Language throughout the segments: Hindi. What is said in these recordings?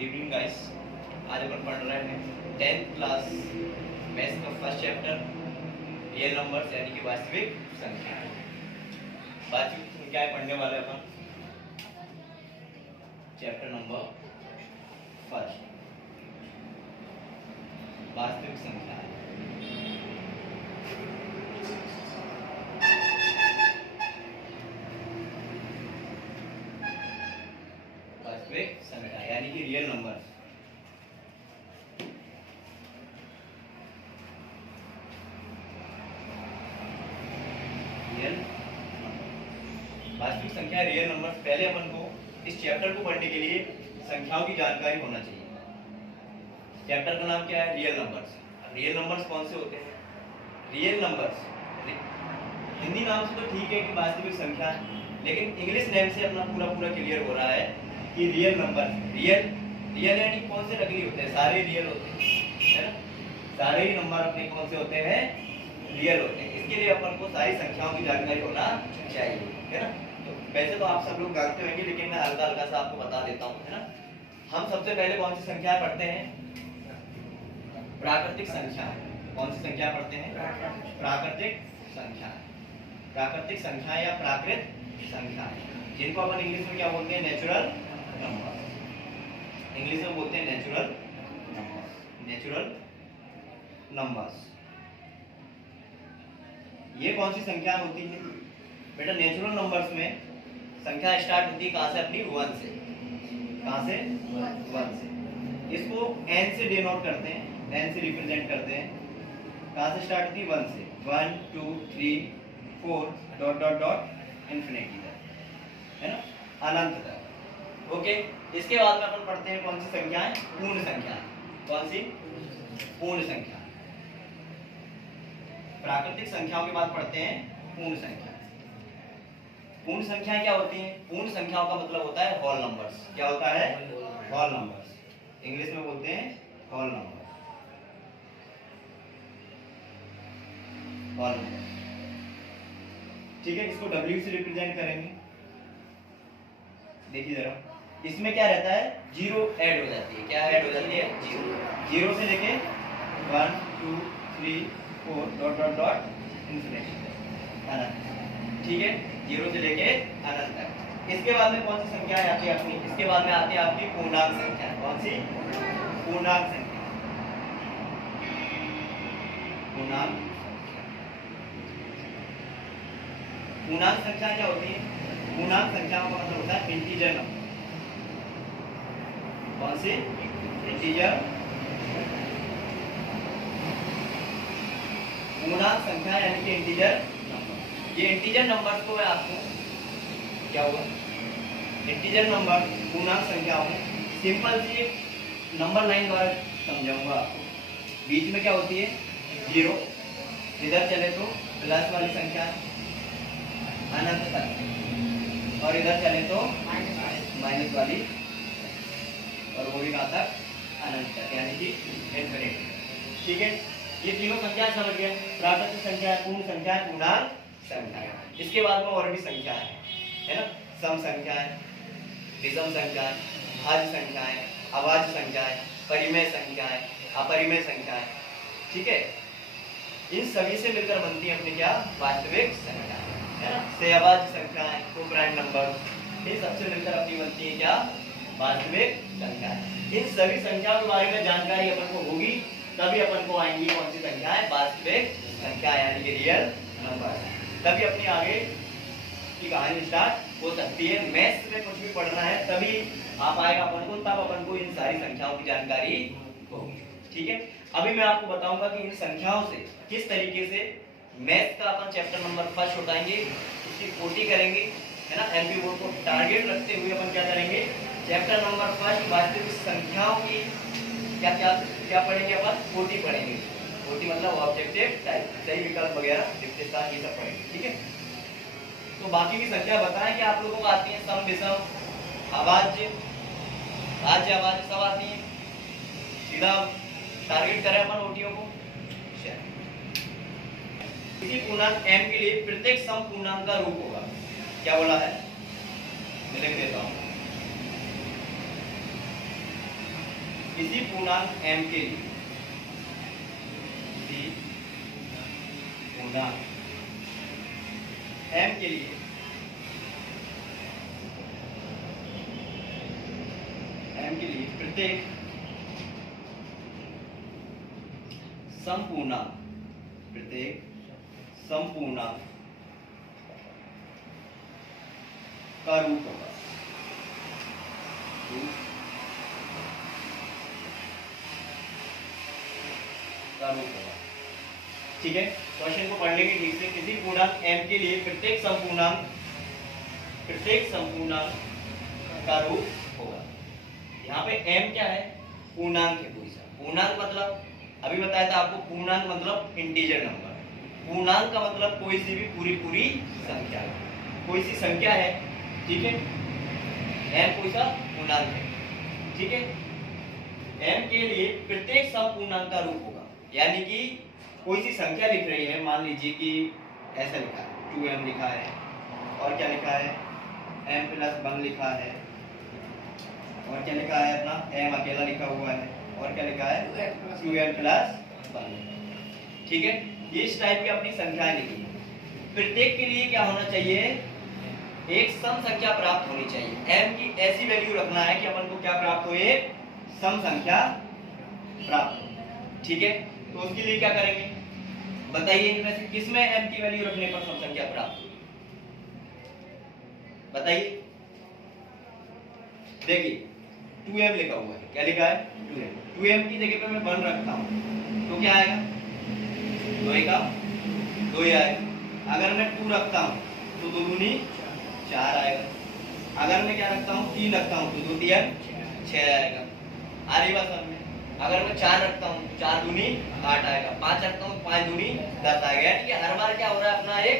Good evening guys. आज अपन पढ़ रहे हैं 10th क्लास मैथ्स का फर्स्ट चैप्टर रियल नंबर्स यानी कि वास्तविक संख्या। वास्तविक संख्या पढ़ने वाले अपन चैप्टर नंबर फर्स्ट वास्तविक संख्या। वास्तविक संख्या यानी कि रियल नंबर। वास्तविक संख्या रियल नंबर। पहले अपन को इस चैप्टर को पढ़ने के लिए संख्याओं की जानकारी होना चाहिए। चैप्टर का नाम क्या है? Real numbers. रियल नंबर्स कौन से होते हैं? रियल नंबर्स हिंदी नाम से तो ठीक है कि वास्तविक संख्या है, लेकिन इंग्लिश नेम से अपना पूरा क्लियर हो रहा है कि रियल नंबर। रियल यानी कौन से नकली होते हैं? सारे रियल होते हैं, है ना। सारे ही नंबर अपने कौन से होते हैं? रियल होते हैं। इसके लिए अपन को सारी संख्याओं की जानकारी होना चाहिए, है ना। तो वैसे तो आप सब लोग जानते होंगे, लेकिन मैं हल्का सा आपको बता देता हूँ, है ना। हम सबसे पहले कौन सी संख्या पढ़ते हैं? प्राकृतिक संख्या। कौन सी संख्या पढ़ते हैं? प्राकृतिक संख्या। प्राकृतिक संख्या या प्राकृत संख्या, जिनको अपन इंग्लिश में क्या बोलते हैं? Natural number. इंग्लिश में बोलते हैं नेचुरल नंबर्स। नेचुरल नंबर्स ये कौन सी संख्या होती है बेटा? नेचुरल नंबर्स में संख्या स्टार्ट होती है कहाँ से? अपनी 1 से। कहाँ से? 1 से। इसको n से डिनोट करते हैं, n से रिप्रेजेंट करते हैं। कहाँ से स्टार्ट होती है? 1 से। 1 2 3 4 डॉट डॉट डॉट इन्फिनिटी तक, है ना, अनंत तक। ओके। इसके बाद में अपन पढ़ते हैं कौन सी संख्याएं? पूर्ण संख्याएं। कौन सी? पूर्ण संख्या। प्राकृतिक संख्याओं के बाद पढ़ते हैं पूर्ण संख्या। पूर्ण संख्याएं क्या होती हैं? पूर्ण संख्याओं का मतलब होता है होल नंबर्स। क्या होता है? Whole numbers. इंग्लिश में बोलते हैं होल नंबर। होल नंबर, ठीक है। इसको W से रिप्रेजेंट करेंगे। देखिए जरा, इसमें क्या रहता है? जीरो ऐड हो जाती है। क्या ऐड हो जाती है? जीरो। जीरो से लेके 1 2 3 4 डॉट डॉट डॉट इन्फिनिटी अनंत, ठीक है। जीरो से लेके अनंत तक। इसके बाद में कौन सी संख्या आती है अपनी? इसके बाद में आती है आपकी पूर्णांक संख्या। कौन सी? पूर्णांक संख्या। पूर्णांक। पूर्णांक संख्या क्या होती है? पूर्णांक संख्याओं का मतलब होता है इंटीजर नंबर। कौन सी? इंटीजर। पूर्णांक संख्या यानी कि इंटीजर नंबर। ये इंटीजर नंबर्स को मैं आपको क्या हुआ? इंटीजर नंबर पूर्णांक संख्याओं में सिंपल सी नंबर लाइन द्वारा समझाऊंगा आपको। बीच में क्या होती है? जीरो। इधर चले तो प्लस वाली संख्या अनंत तक, और इधर चले तो माइनस वाली, और वो भी कहाँ तक? अनंत तक, यानी कि इन्फिनिटी, ठीक है। ये तीनों संख्या समझ गए। प्राकृतिक संख्या, पूर्ण संख्या, पूर्णांक संख्या। इसके बाद में और भी संख्या है ना। सम संख्याएं, विषम संख्याएं, भाज्य संख्याएं, अभाज्य संख्याएं, परिमेय संख्याएं, अपरिमेय संख्याएं, ठीक है। इन सभी से मिलकर बनती है अपनी क्या? वास्तविक संख्या, है ना। सहअभाज्य संख्याएं, को प्राइम नंबर, इन सबसे मिलकर अपनी बनती है क्या? वास्तविक संख्या। इन सभी संख्याओं के बारे में जानकारी अपन को होगी, तभी अपन को आएंगी कौन सी संख्याएं? वास्तविक संख्या यानी कि रियल नंबर। तभी अपनी आगे की कहानी स्टार्ट हो सकती है। मैथ्स में कुछ भी पढ़ना है तभी आप आएगा अपन को, तब अपन को इन सारी संख्याओं की जानकारी होगी, ठीक है। अभी मैं आपको बताऊंगा कि इन संख्याओं से किस तरीके से मैथ्स का अपन चैप्टर नंबर फर्स्ट उठाएंगे, इसकी कोटी करेंगे, है ना। एमपी बोर्ड को टारगेट रखते हुए अपन क्या करेंगे? चैप्टर नंबर फर्स्ट वास्तविक संख्याओं की क्या क्या क्या पढ़ेंगे अपन? कोटी पढ़ेंगे। कोटी मतलब ऑब्जेक्टिव टाइप, सही विकल्प वगैरह, विशेषता, ये सब पढ़ेंगे, ठीक है। तो बाकी की संख्या बताएं कि आप लोगों को आती है? सम, विषम, अभाज्य, भाज्य, अभाज्य सब आती है। सीधा टारगेट करें अपन ओटियों को। किसी पूर्णांक m के लिए प्रत्येक सम पूर्णांक का रूप होगा। क्या बोला है? मैं लिख देता हूं। किसी पूर्णांक m के लिए, किसी पूर्णांक m के लिए प्रत्येक संपूर्णांक का रूप होगा। ठीक है, क्वेश्चन को पढ़ लेंगे ठीक से। किसी पूर्णांक m के लिए प्रत्येक संपूर्णांक का रूप होगा। यहाँ पे m क्या है? पूर्णांक है कोई सा। पूर्णांक मतलब अभी बताया था आपको, पूर्णांक मतलब इंटीजर नंबर। पूर्णांक का मतलब कोई सी भी पूरी संख्या, कोई सी संख्या है, ठीक है। m कोई सा पूर्णांक है, ठीक है। m के लिए प्रत्येक संपूर्णांक का रूप होगा, यानी कि कोई सी संख्या लिख रही है, मान लीजिए कि ऐसा लिखा है 2m लिखा है, और क्या लिखा है m+1 लिखा है, और क्या लिखा है अपना m अकेला लिखा हुआ है, और क्या लिखा है 2m+1, ठीक है। ये इस टाइप की अपनी संख्याएं लिखी है। प्रत्येक के लिए क्या होना चाहिए? एक सम संख्या प्राप्त होनी चाहिए। m की ऐसी वैल्यू रखना है कि अपन को क्या प्राप्त हो, एक सम संख्या प्राप्त हो, ठीक है। तो उसके लिए क्या करेंगे बताइए, इनमें से किसमें m की वैल्यू रखने पर सम संख्या प्राप्त हो, बताइए। देखिए 2m लिखा हुआ है, क्या लिखा है 2m की जगह पे मैं 1 रखता हूं तो क्या आएगा, 2 का 2 ही आएगा। अगर मैं 2 रखता हूं तो 2 दूनी 4 आएगा। अगर मैं क्या रखता हूं 3 रखता हूं तो 2 3 6 आएगा। आ रही बात समझ में? अगर मैं 4 रखता हूं 4 दूनी 8 आएगा। 5 रखता हूं 5 दूनी 10 आएगा। यानी कि हर बार क्या हो रहा है, अपना एक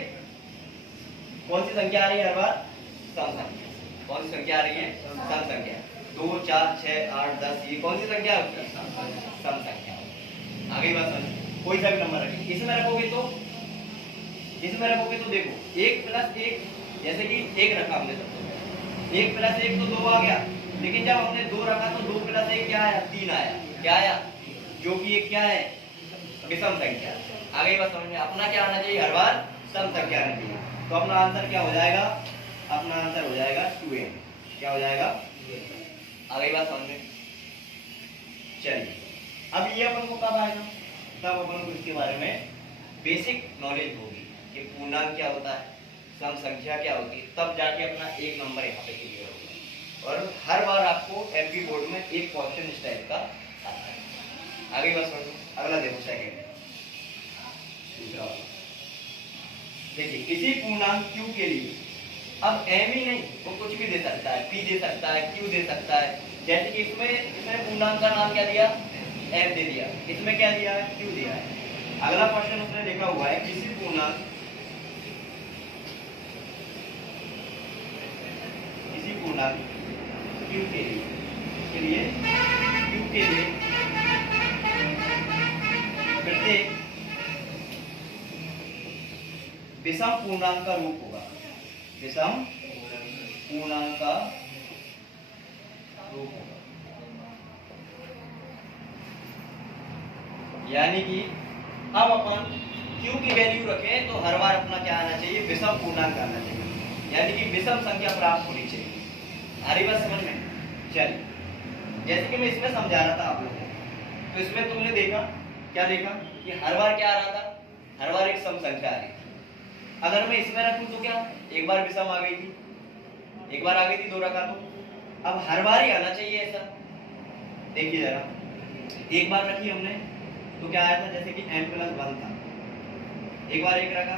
कौन सी संख्या आ रही है हर बार, सम संख्या। कौन सी संख्या आ रही है, सम संख्या। 2 4 6 8 10 ये कौन सी संख्या है, सम संख्या। आगे बात समझ, कोई सा भी नंबर रखिए, इसमें रखोगे तो देखो 1 + 1, जैसे कि 1 रखा हमने, तो 1 + 1 तो 2 आ गया, लेकिन जब हमने 2 रखा तो 2 + 1 क्या आया, 3 आया। क्या आया, जो कि एक क्या है, विषम संख्या। आगे बात समझ में, अपना क्या आना चाहिए, हर बार सम संख्या आनी चाहिए। तो अपना आंसर क्या हो जाएगा, अपना आंसर हो जाएगा 2m। क्या हो जाएगा, आगे बात समझ में। चलिए अब ये अपन को कब आएगा, तब अपन को इसके बारे में बेसिक नॉलेज होगी कि पूर्णांक क्या होता है, सम संख्या क्या होती है, तब जाके अपना एक नंबर यहाँ पे क्लियर होगा। और हर बार आपको एमपी बोर्ड में एक क्वेश्चन इस टाइप का आता है। आगे बात समझो, अगला देखो सेकंड, दूसरा वाला देखिए। किसी पूर्णांक q के लिए, अब m ही नहीं, वो कुछ भी दे सकता है, p दे सकता है, q दे सकता है। जैसे कि इसमें पूर्णांक का नाम क्या दिया, m दे दिया, इसमें क्या दिया है, q दिया है। अगला क्वेश्चन उसने लिखा हुआ है किसी पूर्णांक q के लिए प्रत्येक विषम पूर्णांक का रूप होगा, विषम पूर्णांक का रूप होगा। यानी कि अब अपन q की वैल्यू रखें तो हर बार अपना क्या आना चाहिए, विषम पूर्णांक आना चाहिए, यानी कि विषम संख्या प्राप्त होनी चाहिए। आ रही बात समझ में। चलिए जैसे कि मैं इसमें समझा रहा था आप लोगों को, तो इसमें तुमने देखा, क्या देखा कि हर बार क्या आ रहा था, हर बार एक सम संख्या आ रही थी। अगर मैं इसमें रखूं तो क्या, एक बार विषम आ गई थी, एक बार आ गई थी, 2 रखा तो अब हर बार ही आना चाहिए ऐसा। देखिए जरा, एक बार रखी हमने तो क्या आया था, जैसे कि m+1 था, एक बार 1 रखा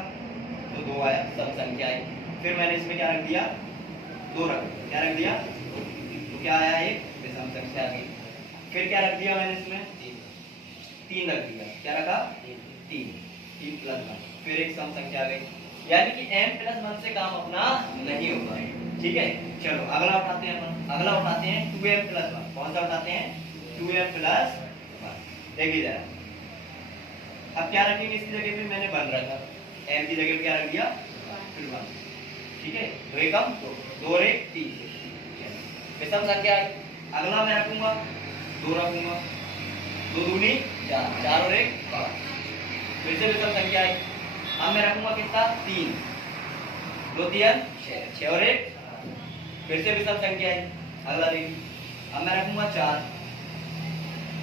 तो 2 आया, सम संख्या आई। फिर मैंने इसमें क्या रख दिया, 2 रख दिया, क्या रख दिया, तो क्या आया, एक विषम संख्या आ गई। फिर क्या रख दिया मैंने इसमें, 3 रख दिया, क्या रखा, 3+1, फिर एक सम संख्या आ गई। यानी कि m+1 से काम अपना नहीं होगा, ठीक है। चलो अगला उठाते हैं अपन, अगला उठाते हैं 2m+1। कौन सा उठाते हैं, 2m+1। देखिए जरा, अब क्या रखेंगे इसकी जगह पे, मैंने 1 रखा, m की जगह पे क्या रख दिया, फिर 1, ठीक है। 2 एकम 2 और 1 3, विषम संख्या। अगला मैं रखूंगा 2 रखूंगा, 2 दूनी 4, 4 और 1 5। फिर से विषम संख्या आई, अब मैं रखूंगा कितना 3, 2 3 6, 6 और 1 फिर से विषम संख्या आई। अगला देखिए, अब मैं रखूंगा 4,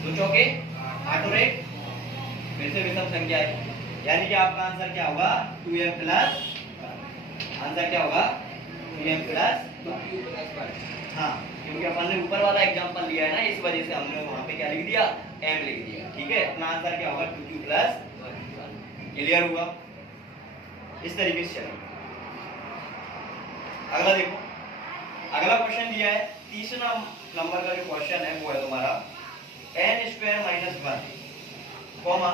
2 चौके 8 और 1 फिर से विषम संख्या आई। यानी कि आपका आंसर क्या होगा 2m प्लस, आंसर क्या होगा 2m प्लस। हाँ, क्योंकि अपन ने ऊपर वाला एग्जांपल लिया है ना, इस वजह से हमने वहां पे क्या लिख दिया m लिख दिया। ठीक है, अपना आंसर क्या होगा 2q प्लस। क्लियर हुआ? इस तरीके से चलें। अगला देखो, अगला क्वेश्चन दिया है, तीसरा नंबर का जो क्वेश्चन है वो है तुम्हारा n स्क्वायर माइनस 1 कॉमा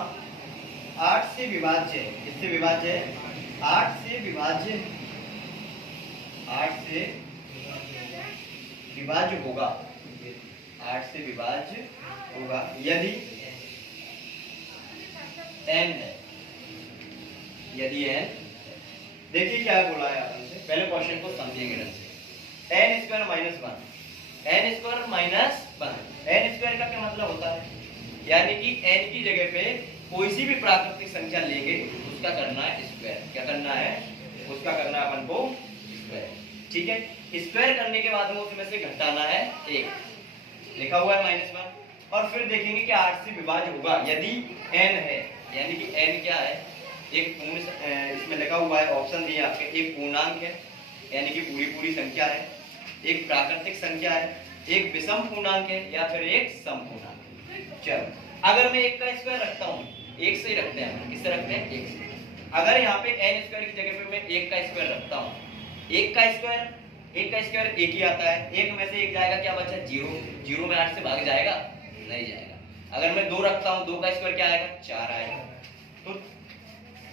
8 से विभाज्य है। किससे विभाज्य है? 8 से विभाज्य, 8 से विभाज्य होगा, 8 से विभाज्य होगा यदि n है, यदि n। देखिए क्या बोला है अपन से, पहले क्वेश्चन को समझेंगे ढंग से। n square minus 1, n square minus 1, n square का क्या मतलब होता है? यानी कि n की जगह पे कोई सी भी प्राकृतिक संख्या लेंगे उसका करना है स्क्वायर। क्या करना है? उसका करना है अपन को स्क्वायर। ठीक है, स्क्वायर करने के बाद में उसमें से घटाना है 1, लिखा हुआ है -1, और फिर देखेंगे कि 8 से विभाज्य होगा यदि n है। यानी कि n क्या है? एक पूर्ण, इसमें लिखा हुआ है, ऑप्शन दिए आपके, एक पूर्णांक है यानी कि पूरी संख्या है, एक प्राकृतिक संख्या है, एक विषम पूर्णांक है, या फिर एक सम पूर्णांक है। चलो, अगर मैं 1 का स्क्वायर रखता हूँ, 1 से ही रखते हैं, किससे रखते हैं? 1 से। अगर यहाँ पे n स्क्वायर की जगह पे मैं 1 का स्क्वायर रखता हूँ, 1 का स्क्वायर 1 ही आता है, 1 में से 1 जाएगा, क्या बचा? 0, 0 में 8 से भाग जाएगा? नहीं जाएगा। अगर मैं 2 रखता हूँ, 2 का स्क्वायर क्या आएगा? 4 आएगा। तो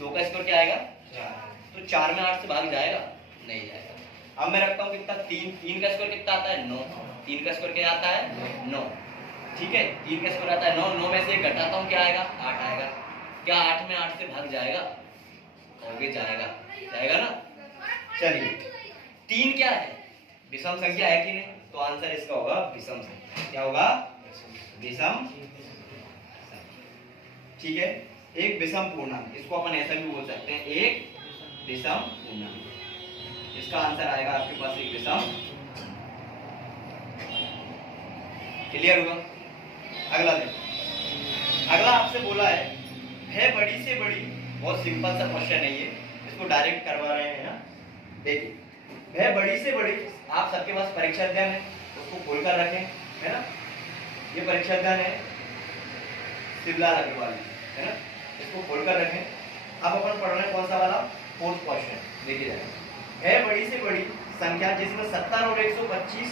2 का स्क्वायर क्या आएगा? 4। तो 4 में 8 से भाग जाएगा? नहीं जाएगा। अब मैं रखता हूँ कितना? 3 का स्क्वायर कितना आता है? 9। 3 का स्क्वायर क्या आता है? 9। ठीक है, 3 का स्क्वायर आता है 9, 9 में से 1 घटाता हूँ, क्या आएगा? 8 आएगा। क्या 8 में 8 से भाग जाएगा? होगे जाएगा, जाएगा ना। चलिए, 3 क्या है? विषम संख्या है कि नहीं? तो आंसर इसका होगा विषम संख्या। क्या होगा? विषम। ठीक है, एक विषम पूर्णांक, इसको अपन ऐसा भी बोल सकते हैं, एक विषम पूर्णांक। इसका आंसर आएगा आपके पास एक विषम। क्लियर हुआ? अगला देखो, अगला आपसे बोला है बड़ी से बड़ी, बहुत सिंपल सा क्वेश्चन है ये, इसको डायरेक्ट करवा रहे हैं ना। देखिए, है बड़ी से बड़ी, आप सबके पास परीक्षा अध्ययन है, उसको खोल कर रखें, है ना। ये परीक्षा अध्ययन है शिवला लगे वाली, है ना, इसको खोल कर रखें। अब अपन पढ़ रहे हैं कौन सा वाला? 4th question. देखिए जाए, है बड़ी से बड़ी संख्या जिसमें 70 और 125,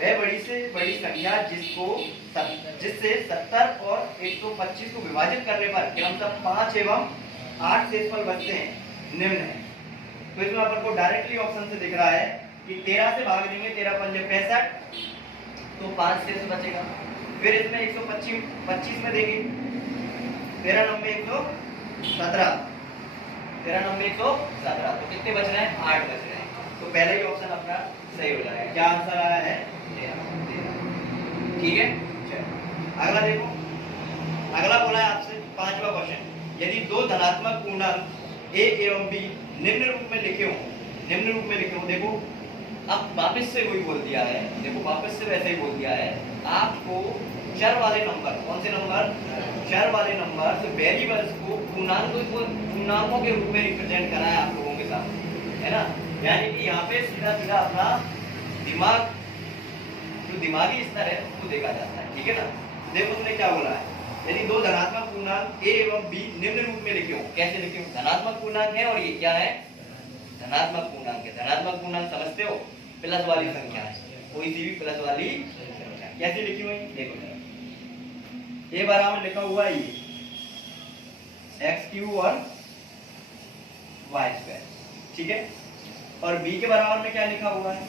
है बड़ी से बड़ी संख्या जिससे 70 और 125 को विभाजित करने पर क्रमशः 5 एवं 8 शेषफल बचते हैं, निम्न है। तो इसमें अपन को डायरेक्टली ऑप्शन से दिख रहा है कि 13 से भाग देंगे, 13 पंजे 65, तो 5 शेष बचेगा। फिर इसमें 125 में देंगे, 13 9 117, 13 9 117, तो कितने बच रहे हैं? 8 बच रहे हैं। तो पहले ही ऑप्शन अपना सही हो जाएगा। क्या आंसर आया है? 13। ठीक है, चलो अगला देखो। अगला बोला है आपसे 5वां क्वेश्चन, यदि 2 धनात्मक पूर्णांक a एवं b निम्न रूप में लिखे हो, देखो अब वापस से वही बोल दिया है, देखो वापस से वैसे ही बोल दिया है आपको। चर वाले नंबर, कौन से नंबर? चर वाले नंबर से वेरिएबल्स को पूर्णांकों के रूप में रिप्रेजेंट करा है आप लोगों के साथ, है ना। यानी कि यहाँ पे सीधा सीधा अपना दिमाग, जो दिमागी स्तर है उसको देखा जाता है। ठीक है ना। देखो उसने क्या बोला है, यदि 2 धनात्मक पूर्णांक a एवं b निम्न रूप में लिखे हो। कैसे लिखे हो? धनात्मक पूर्णांक है और ये क्या है? धनात्मक पूर्णांक है। धनात्मक पूर्णांक समझते हो? प्लस वाली संख्या है, कोई सी भी प्लस वाली संख्या। कैसे लिखी हुई? देखो, a बराबर लिखा हुआ है ये x³ और y²। ठीक है, और b के बराबर में क्या लिखा हुआ है?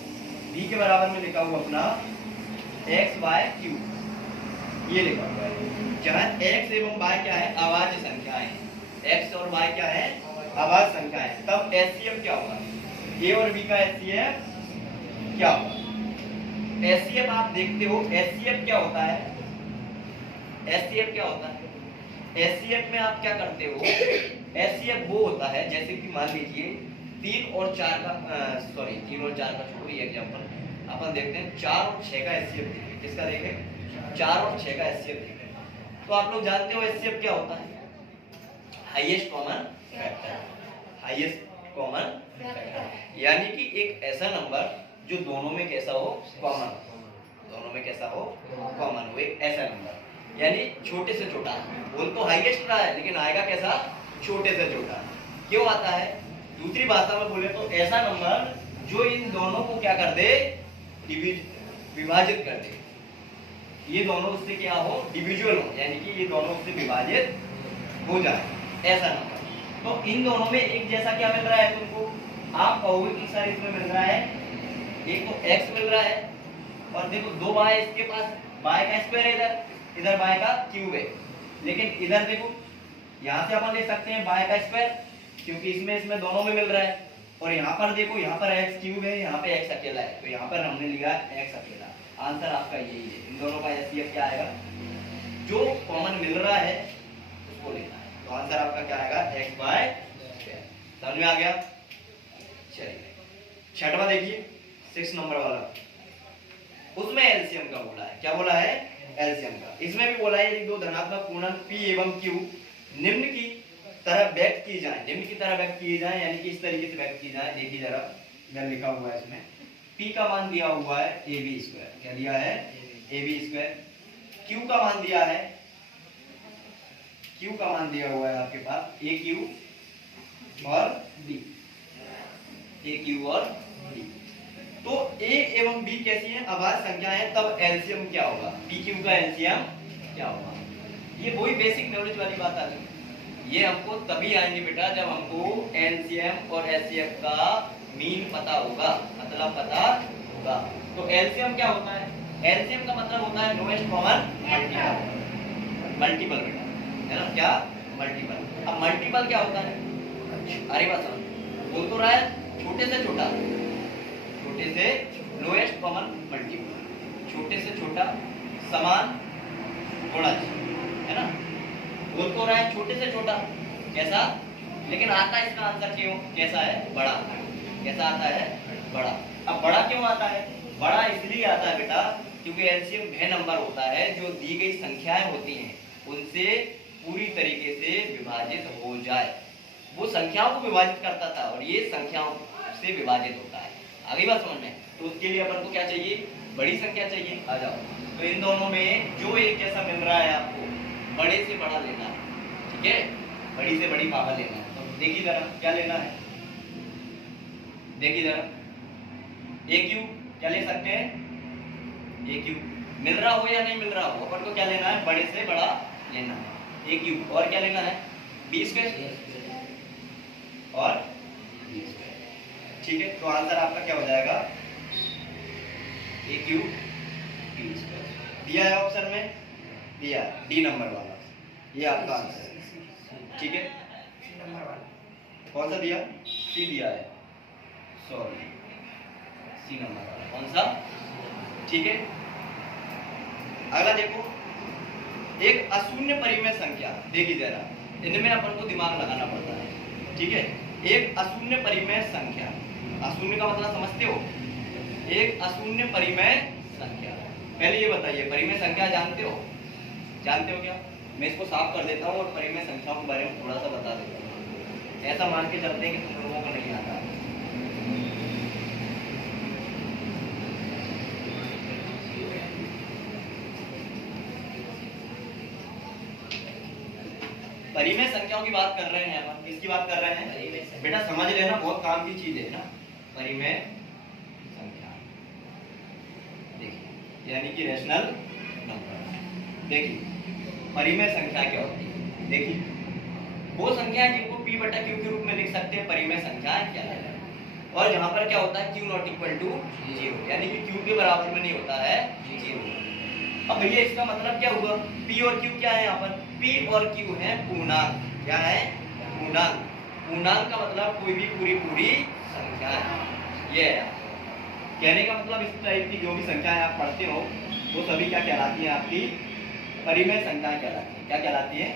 b के बराबर में लिखा हुआ अपना xy³, ये लिखा हुआ है। जहाँ x एवं y क्या है? अभाज्य संख्याएं हैं। x और y क्या है? अभाज्य संख्याएं हैं। तब HCF क्या होगा? a और b का HCF क्या होगा? HCF आप देखते हो, HCF क्या होता है? एचसीएफ क्या होता है? एचसीएफ में आप क्या करते हो? एचसीएफ वो होता है जैसे कि मान लीजिए 3 और 4 का सॉरी 3 और 4 का छोड़ो, ये एग्जांपल अपन देखते हैं 4 और 6 का एचसीएफ देखें। किसका देखें? 4 और 6 का एचसीएफ देखें। तो आप लोग जानते हो एचसीएफ क्या होता है? Highest common factor. Highest common factor यानी कि एक ऐसा नंबर जो दोनों में कैसा हो? कॉमन। दोनों में कैसा हो? कॉमन हो, एक ऐसा नंबर, यानी छोटे से छोटा। बोल तो हाईएस्ट रहा है लेकिन आएगा कैसा? छोटे से छोटा। क्यों आता है? दूसरी भाषा में बोले तो ऐसा नंबर जो इन दोनों को क्या कर दे? विभाजित कर दे। ये दोनों उससे क्या हो? डिविजुअल हो, यानी कि ये दोनों उससे विभाजित हो जाए, ऐसा नंबर। तो इन दोनों में एक जैसा क्या मिल रहा है तुमको? आप कहोगे कि सर इसमें मिल रहा है, एक तो x मिल रहा है और देखो 2 y इसके पास, y का स्क्वायर है इधर, इधर y का क्यूब है। लेकिन इधर देखो, यहाँ से अपन ले सकते हैं y का स्क्वायर, क्योंकि इसमें दोनों में मिल रहा है। और यहाँ पर देखो, यहाँ पर x क्यूब है, यहाँ पे x अकेला है, तो यहाँ पर हमने लिया x अकेला। आंसर आपका यही है। इन दोनों का एचसीएफ क्या आएगा? जो कॉमन मिल रहा है उसको लेना है। तो आंसर आपका क्या आएगा? x/2। समझ में आ गया? चलिए छठवां देखिए, 6 नंबर वाला, उसमें एलसीएम का बोला है। क्या बोला है? एलसीएम का। इसमें भी बोला है यदि दो धनात्मक पूर्णांक p एवं q निम्न की तरह व्यक्त की जाए, निम्न की तरह व्यक्त की जाए, यानी कि इस तरीके से व्यक्त की जाए। देखिए जरा, इधर लिखा हुआ है इसमें p का मान दिया हुआ है ab²। क्या दिया है? ab²। q का मान दिया है, q का मान दिया हुआ है आपके पास aq और b, aq और b। तो a एवं b कैसी हैं? अभाज्य संख्या है, तब एलसीएम क्या होगा? pq का एलसीएम क्या होगा? ये वही बेसिक नॉलेज वाली बात आ गई। ये हमको तभी आएंगे बेटा जब हमको एलसीएम और एचसीएफ का मीन पता होगा, मतलब पता होगा। तो एलसीएम क्या होता है? एलसीएम का मतलब होता है लोएस्ट कॉमन मल्टीपल बेटा, है ना? क्या? मल्टीपल। अब मल्टीपल क्या होता है? अरे बस बोल तो रहा है, छोटे से छोटा, छोटे से लोएस्ट कॉमन मल्टीपल, छोटे से छोटा समान गुणज, है ना? बोल तो रहा है छोटे से छोटा, कैसा? लेकिन आता है इसका आंसर क्यों कैसा है? बड़ा। कैसा आता है? बड़ा। अब बड़ा क्यों आता है? बड़ा इसलिए आता है बेटा क्योंकि एलसीएम वह नंबर होता है जो दी गई संख्याएं होती हैं उनसे पूरी तरीके से विभाजित हो जाए। वो संख्याओं को विभाजित करता था और ये संख्याओं से विभाजित होता है। आगे बात समझ में? तो उसके लिए अपन को क्या चाहिए? बड़ी संख्या चाहिए। आ जाओ, तो इन दोनों में जो एक जैसा मिल रहा है आपको, बड़े से बड़ा लेना है, ठीक है? बड़ी से बड़ी पावर लेना है। तो देखिए जरा क्या लेना है, देखिए जरा, AQ क्या ले सकते हैं? AQ मिल रहा हो या नहीं मिल रहा हो, अपन को क्या लेना है? बड़े से बड़ा लेना है AQ। और क्या लेना है? B² और B², ठीक है? तो आंसर आपका क्या हो जाएगा? AQ B²। दिया है ऑप्शन में, दिया डी नंबर वाला, ये आपका आंसर है, ठीक है? कौन सा दिया? सी दिया है, सॉरी सी नंबर वाला। कौन सा? ठीक है। अगला देखो, एक अशून्य परिमेय संख्या। देखिए जरा, इनमें अपन को दिमाग लगाना पड़ता है, ठीक है? एक अशून्य परिमेय संख्या, अशून्य का मतलब समझते हो? एक अशून्य परिमेय संख्या। पहले ये बताइए, परिमेय संख्या जानते हो? जानते हो क्या? मैं इसको साफ कर देता हूँ और परिमेय संख्याओं के बारे में थोड़ा सा बता देता हूँ। ऐसा मान के चलते हैं कि तुम लोगों को नहीं आता। परिमेय संख्याओं की बात कर रहे हैं अपन। किसकी बात कर रहे हैं बेटा? समझ लेना, बहुत काम की चीज है ना परिमेय संख्या। देखिए, यानी कि रैशनल नंबर। देखिए परिमेय संख्या क्या होती है? देखिए, वो संख्या जिनको p बटा q के रूप में लिख सकते हैं, परिमेय संख्या क्या है। और यहाँ पर क्या होता है? q नॉट इक्वल टू 0, यानी कि q के बराबर में नहीं होता है 0। अब भैया इसका मतलब क्या हुआ? p और q क्या है यहाँ पर? p और q है पूर्णांक। क्या है? पूर्णांक। पूर्णांक का मतलब कोई भी पूरी संख्या है। ये है कहने का मतलब, इस टाइप की जो भी संख्याएं आप पढ़ते हो वो सभी क्या कहलाती हैं? आपकी परिमेय संख्या कहलाती है। क्या कहलाती है?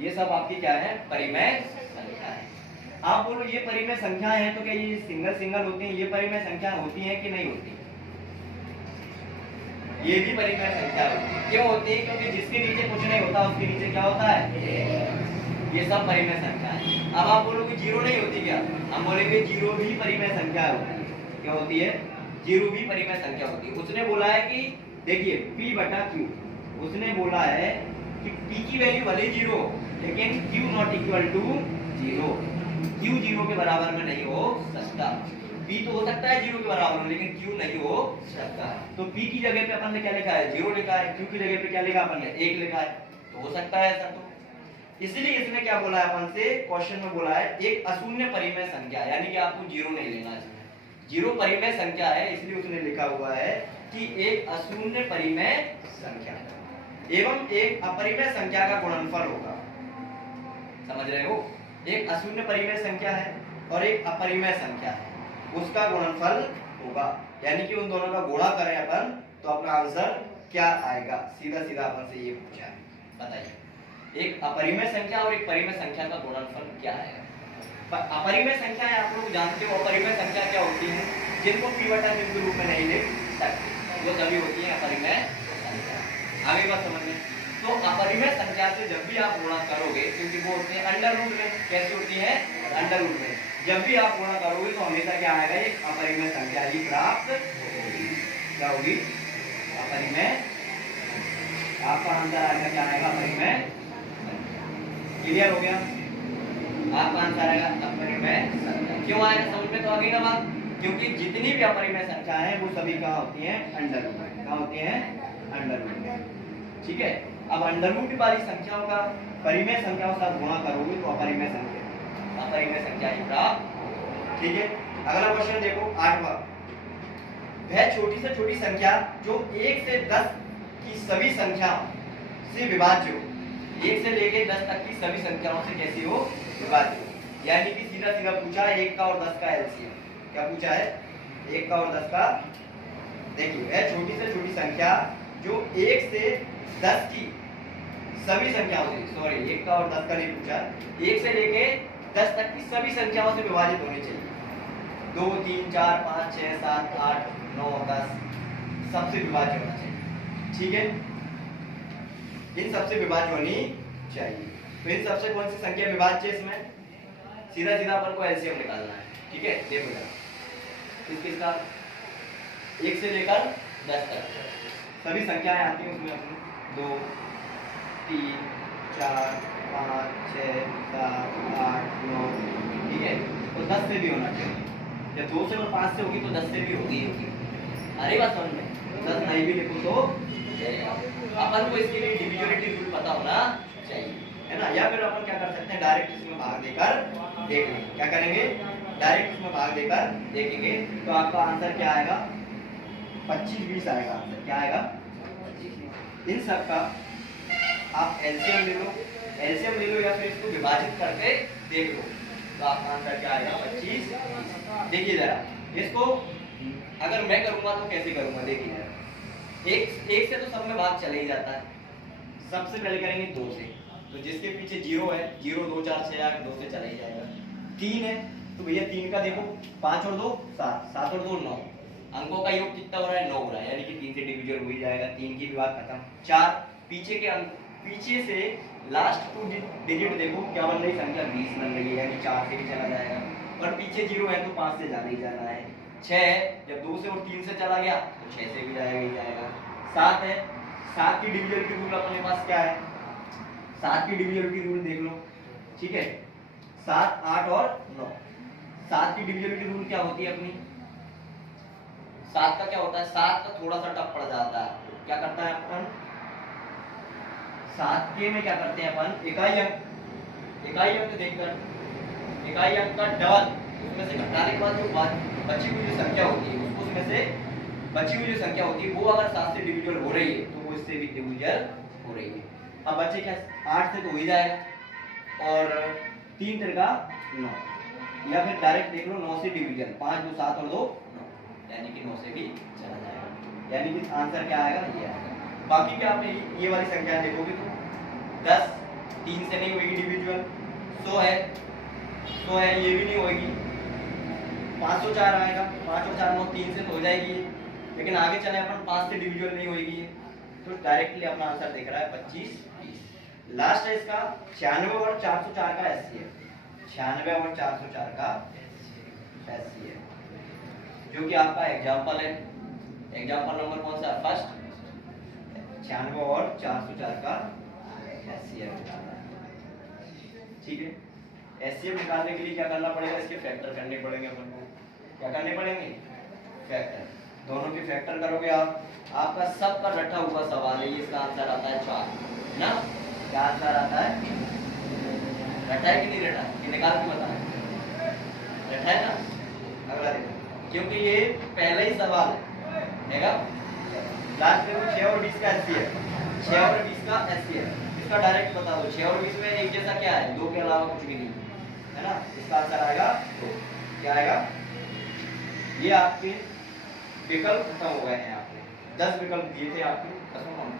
ये सब आपकी क्या है? परिमेय संख्या है। आप बोलो ये परिमेय संख्या है तो क्या ये सिंगल सिंगल होती हैं? ये परिमेय संख्या होती है कि नहीं होती? ये भी परिमेय संख्या होती है। क्यों होती है? क्योंकि जिसके नीचे कुछ नहीं होता उसके नीचे क्या होता है? ये सब परिमेय संख्या है। अब आप बोलोगे जीरो नहीं होती क्या? हम बोलेंगे जीरो भी परिमेय संख्या होती है। क्या होती है? जीरो भी परिमेय संख्या होती है। उसने बोला है कि देखिए p बटा q, उसने बोला है कि p की वैल्यू भले जीरो लेकिन q not equal to zero. q zero के बराबर में नहीं हो सकता। p तो हो सकता है जीरो के बराबर में लेकिन q नहीं हो सकता। तो p की जगह पे अपन ने क्या लिखा है? जीरो लिखा है। q की जगह पे क्या लिखा अपन ने? एक लिखा है। तो हो सकता है ऐसा। तो इसलिए इसने क्या बोला है अपन से? क्वेश्चन में बोला है एक अशून्य परिमेय संख्या, यानी कि आपको जीरो नहीं लेना चाहिए। जीरो परिमेय संख्या है इसलिए उसने लिखा हुआ है कि एक अशून्य परिमेय संख्या एवं एक अपरिमेय संख्या का गुणनफल होगा। समझ रहे हो? एक अशून्य परिमेय संख्या है और एक अपरिमेय संख्या है, उसका गुणनफल होगा। यानी कि उन दोनों का गुणा करें अपन तो अपना आंसर क्या आएगा? सीधा सीधा अपन से ये पूछा है, बताइए। एक अपरिमेय संख्या और एक परिमेय संख्या का गुणनफल क्या आएगा? अपरिमेय संख्या है, आप लोग जानते हो अपरिमेय संख्या क्या होती है? जिनको p बटा q के रूप में नहीं लिख सकते वो सभी होती है अपरिमेय संख्या। आगे बात समझ में? तो अपरिमेय संख्या से जब भी आप गुणा करोगे, क्योंकि वो होते हैं अंडर रूट में। कैसे होती है? अंडर रूट में। जब भी आप गुणा करोगे तो हमेशा क्या आएगा? एक अपरिमेय संख्या ही प्राप्त होगी। क्या होगी? अपरिमेय। आपका आंसर आएगा क्या आएगा? अपरिमेय। क्लियर हो गया? आपका आंसर आएगा अपरिमेय संख्या। क्यों आएगा? समझ में तो आ गई ना बात? क्योंकि जितनी भी अपरिमेय संख्या है वो सभी कहाँ होती हैं? अंडर रूट में। कहाँ होती हैं? अंडर रूट में। ठीक है। अब अंडर रूट वाली संख्याओं का परिमेय संख्याओं के साथ गुणा करोगे तो अपरिमेय संख्या ही प्राप्त। ठीक है। अगला क्वेश्चन देखो 8वां। वह छोटी से छोटी संख्या जो 1 से 10 की सभी संख्याओं से विभाज्य हो। 1 से लेके 10 तक की सभी संख्याओं से कैसी हो? विभाज्य। यानी कि सीधा सीधा पूछा है 1 का और 10 का एलसीएम। क्या पूछा है? 1 का और 10 का। देखिए वह छोटी से छोटी संख्या जो 1 से 10 की सभी संख्याओं से, सॉरी 1 का और 10 का नहीं पूछा, 1 से लेके 10 तक की सभी संख्याओं से विभाजित होनी चाहिए। 2 3 4 5 6 7 8 9 10 सबसे विभाज्य होना चाहिए। ठीक है। इन सबसे विभाज्य होनी चाहिए। तो इन सबसे कौन सी संख्या विभाज्य है? इसमें सीधा सीधा अपन को एलसीएम निकालना है। ठीक है। देखो जरा किसका 1 से लेकर 10 तक सभी संख्याएं आती हैं उसमें अपनी 2 3 4 5 6 7 8 9। ठीक है। तो 10 से भी होना चाहिए। जब 2 से और 5 से होगी तो 10 से भी होगी। अरे बात समझ में? 10 नहीं भी लिखो तो अपन को इसके लिए डिविजिबिलिटी रूल पता होना चाहिए, है ना? या फिर अपन क्या कर सकते हैं? डायरेक्ट इसमें भाग देकर देख लेंगे। क्या करेंगे? डायरेक्ट इसमें भाग देकर देखेंगे। तो आपका आंसर क्या आएगा? 25 20 आएगा आंसर। क्या आएगा? 25। इन सब का आप एलसीएम ले लो, या फिर इसको विभाजित करके देख लो तो आपका आंसर क्या आएगा? 25 20। देखिए जरा इसको अगर मैं करूंगा तो कैसे करूंगा? देखिए जरा एक से तो सब में भाग चले ही जाता है। सबसे पहले करेंगे 2 से, तो जिसके पीछे 0 है 0 2 4 6 8 2 से चला ही जाएगा। 3 है तो भैया 3 का देखो 5 और 2 7, 7 और 2 9, अंकों का योग कितना हो रहा है? 9 हो रहा है, यानी कि 3 से डिविजन हो ही जाएगा। 3 की भी बात खत्म। 4 पीछे के अंक, पीछे से लास्ट 2 डिजिट देखो क्या बन रही? संख्या 20 बन रही है, यानी 4 से भी चला जाएगा। और पीछे 0 है तो 5 से जाना ही जाना है। 6 है जब 2 से और 3 से चला गया तो 6 से भी जाएगा ही जाएगा। 7 है, 7 की डिविजन की रूल अपने पास क्या है? 7 की डिविजन की रूल देख लो। ठीक है। 7 8 और 9। 7 की डिविजन की रूल क्या होती है अपनी? 7 का क्या होता है? 7 का थोड़ा सा टफ पड़ जाता है। क्या करता है अपन? 7 के में क्या करते हैं अपन? इकाई अंक देखकर इकाई अंक का डबल उसमें से घटाने के बाद जो बची हुई जो संख्या होती है उसमें से बची हुई जो संख्या होती है वो अगर 7 से डिविजिबल हो रही है तो वो इससे भी डिविजिबल हो रही है। अब बचे क्या? 8 से तो हो ही जाएगा और 3 तिरका 9, या फिर डायरेक्ट देख लो 9 से डिविजन 5 2 7 और 2 9, यानी कि 9 से भी चला जाएगा। यानी कि आंसर क्या आएगा? ये आएगा। बाकी भी आपने ये वाली संख्या देखोगे तो 10 3 से नहीं होगी डिविजुअल, 100 है, 100 है, ये भी नहीं होगी। 504 आएगा, 5 और 4 9 3 से तो हो जाएगी ये, लेकिन आगे चले अपन 5 से डिविजुअल नहीं होगी ये, तो डायरेक्टली अपना आंसर देख रहा है 25 30। लास्ट है इसका 96 और 404 का एचसीएफ, 96 और 404 का एचसीएफ, जो कि आपका एग्जाम्पल है। एग्जाम्पल नंबर कौन सा है? फर्स्ट। 96 और 404 का एचसीएफ निकालना है, ठीक है। एचसीएफ निकालने के लिए क्या करना पड़ेगा? इसके फैक्टर करने पड़ेंगे अपन को। क्या करने पड़ेंगे? फैक्टर। दोनों के फैक्टर करोगे आप, आपका सबका रटा हुआ सवाल है ये, इसका आंसर आता है 4 ना। क्या आंसर आता है? रटा है कि नहीं रटा? कि निकाल के बताएं? रटा है ना। अगला देखो, क्योंकि ये पहला ही सवाल है। लास्ट में 6 और 20 का एचसीएफ, 6 और 20 का एचसीएफ, इसका डायरेक्ट बता दो। 6 और 20 में एक जैसा क्या है? 2 के अलावा कुछ भी नहीं है ना। इसका आंसर आएगा 2। क्या आएगा? ये आपके विकल्प खत्म हो गए हैं। आपने 10 विकल्प दिए थे, आपके खत्म हो गए।